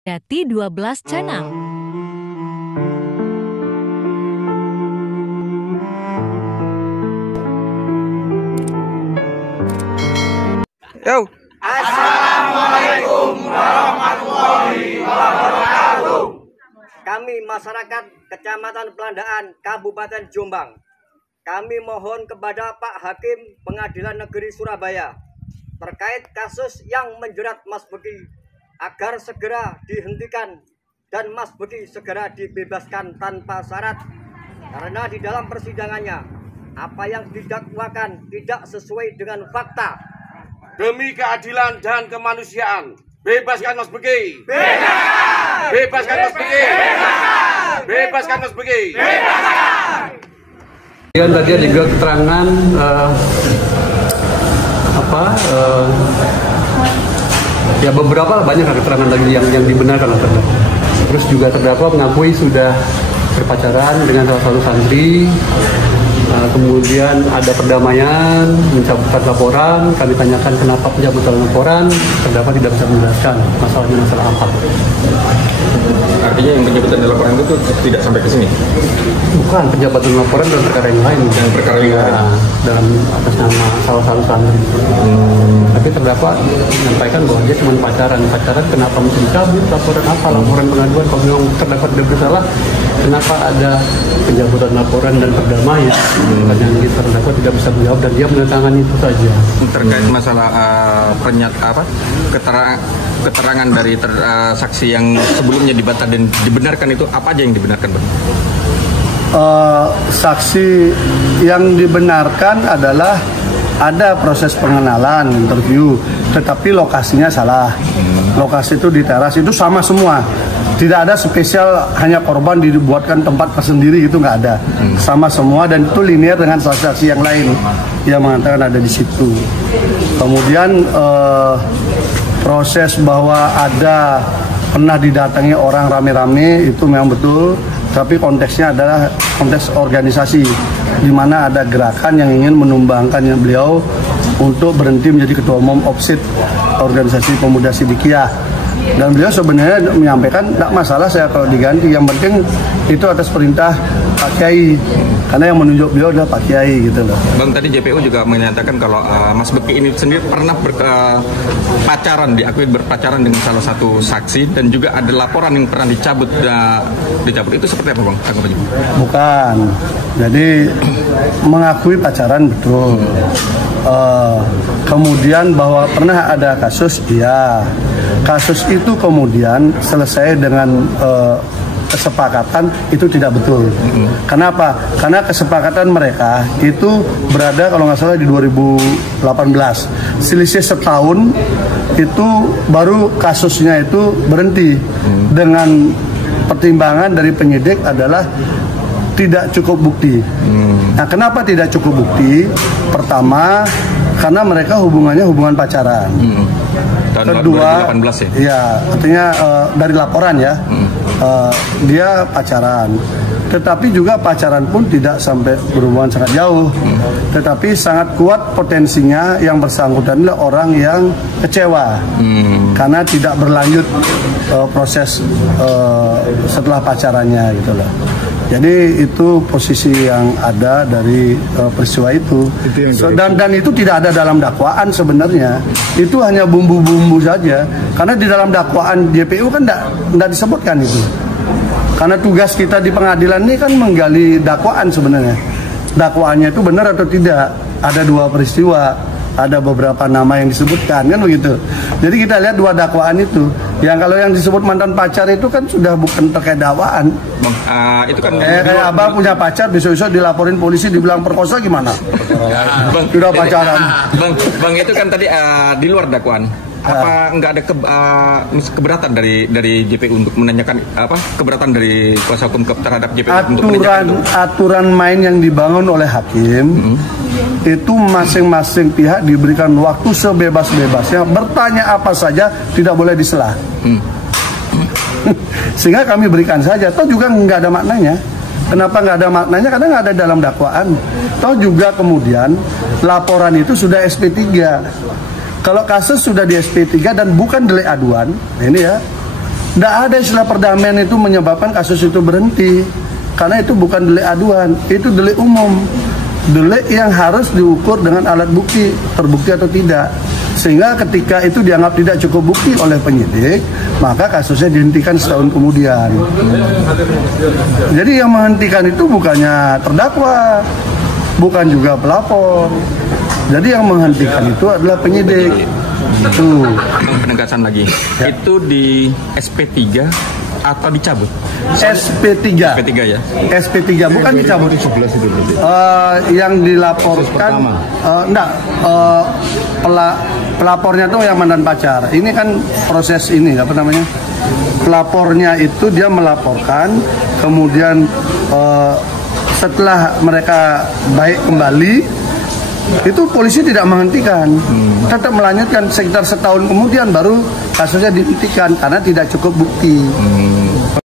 Jati 12 Channel. Yo. Assalamualaikum warahmatullahi wabarakatuh. Kami masyarakat Kecamatan Pelandaan, Kabupaten Jombang. Kami mohon kepada Pak Hakim Pengadilan Negeri Surabaya terkait kasus yang menjerat Mas Beki agar segera dihentikan dan Mas Beki segera dibebaskan tanpa syarat, karena di dalam persidangannya apa yang didakwakan tidak sesuai dengan fakta. Demi keadilan dan kemanusiaan, bebaskan Mas Beki. Bebaskan! Bebaskan Mas Beki. Bebaskan Mas Beki. Kemudian tadi ada juga keterangan ya beberapa banyak keterangan lagi yang dibenarkan lah terdakwa. Terus juga terdakwa mengakui sudah berpacaran dengan salah satu santri. Kemudian ada perdamaian, mencabutkan laporan. Kami tanyakan kenapa pencabutan laporan, terdakwa tidak bisa menjelaskan masalahnya masalah apa. Artinya yang pencabutan laporan itu tidak sampai ke sini? Bukan, pencabutan laporan dalam perkara yang lain. Dan perkara yang lain? Dalam atas nama salah satu santri. Tapi terdakwa menyampaikan bahwa dia cuma pacaran. Pacaran kenapa mesti dicabut? Laporan apa? Laporan pengaduan. Kalau memang terdakwa tidak bersalah, kenapa ada pencabutan laporan dan perdamaian? Pertanyaan ini terdakwa tidak bisa menjawab dan dia menandatangani itu saja. Terkait masalah keterangan dari saksi yang sebelumnya dibantah dan dibenarkan, itu apa aja yang dibenarkan, Bang? Saksi yang dibenarkan adalah ada proses pengenalan, interview, tetapi lokasinya salah. Lokasi itu di teras, itu sama semua. Tidak ada spesial hanya korban dibuatkan tempat tersendiri, itu nggak ada. Sama semua dan itu linear dengan saksi-saksi yang lain yang mengatakan ada di situ. Kemudian proses bahwa ada pernah didatangi orang rame-rame itu memang betul, tapi konteksnya adalah konteks organisasi di mana ada gerakan yang ingin menumbangkan beliau untuk berhenti menjadi ketua umum OPSID, organisasi pemuda Sidikiyah. Dan beliau sebenarnya menyampaikan tidak masalah saya kalau diganti, yang penting itu atas perintah Pak Kiai, karena yang menunjuk beliau adalah Pak Kiai gitu loh. Bang, tadi JPU juga menyatakan kalau Mas Beki ini sendiri pernah diakui berpacaran dengan salah satu saksi dan juga ada laporan yang pernah dicabut. Itu seperti apa, Bang? Tanggapannya? Bukan. Jadi mengakui pacaran betul. Kemudian bahwa pernah ada kasus, iya. Kasus itu kemudian selesai dengan kesepakatan, itu tidak betul. Kenapa? Karena kesepakatan mereka itu berada kalau nggak salah di 2018. Selisih setahun itu baru kasusnya itu berhenti. Dengan pertimbangan dari penyidik adalah tidak cukup bukti. Nah, kenapa tidak cukup bukti? Pertama, karena mereka hubungannya hubungan pacaran. Kedua, 2018 ya? Iya, artinya dari laporan ya, dia pacaran. Tetapi juga pacaran pun tidak sampai berhubungan sangat jauh. Tetapi sangat kuat potensinya yang bersangkutan adalah orang yang kecewa karena tidak berlanjut proses setelah pacarannya gitu loh. Jadi itu posisi yang ada dari peristiwa itu. Dan itu tidak ada dalam dakwaan sebenarnya. Itu hanya bumbu-bumbu saja. Karena di dalam dakwaan JPU kan tidak disebutkan itu. Karena tugas kita di pengadilan ini kan menggali dakwaan sebenarnya. Dakwaannya itu benar atau tidak. Ada dua peristiwa, ada beberapa nama yang disebutkan, kan begitu. Jadi kita lihat dua dakwaan itu. Yang kalau yang disebut mantan pacar itu kan sudah bukan terkait dakwaan. Bang, itu kan kayak abang punya pacar, besok-besok dilaporin polisi, dibilang perkosa gimana? Bang, sudah pacaran. Bang, itu kan tadi di luar dakwaan. Apa nggak ada keberatan dari JPU untuk menanyakan keberatan dari kuasa hukum terhadap JPU untuk menanyakan itu? Aturan main yang dibangun oleh hakim itu masing-masing pihak diberikan waktu sebebas-bebasnya bertanya apa saja, tidak boleh disela. Sehingga kami berikan saja. Toh juga nggak ada maknanya. Kenapa nggak ada maknanya? Karena nggak ada dalam dakwaan. Toh juga kemudian laporan itu sudah SP3. Kalau kasus sudah di SP3 dan bukan delik aduan, ini ya, Tidak ada istilah perdamaian itu menyebabkan kasus itu berhenti. Karena itu bukan delik aduan, itu delik umum. Delik yang harus diukur dengan alat bukti, terbukti atau tidak. Sehingga ketika itu dianggap tidak cukup bukti oleh penyidik, maka kasusnya dihentikan setahun kemudian. Jadi yang menghentikan itu bukannya terdakwa, bukan juga pelapor. Jadi yang menghentikan itu adalah penyidik. Itu Penegasan lagi. Itu di SP3 atau dicabut? SP3. SP3 ya. SP3 bukan dicabut. Yang dilaporkan pelapornya tuh yang mantan pacar. Ini kan proses ini apa namanya? Pelapornya itu dia melaporkan, kemudian setelah mereka baik kembali, itu polisi tidak menghentikan, tetap melanjutkan sekitar setahun kemudian baru kasusnya dihentikan karena tidak cukup bukti.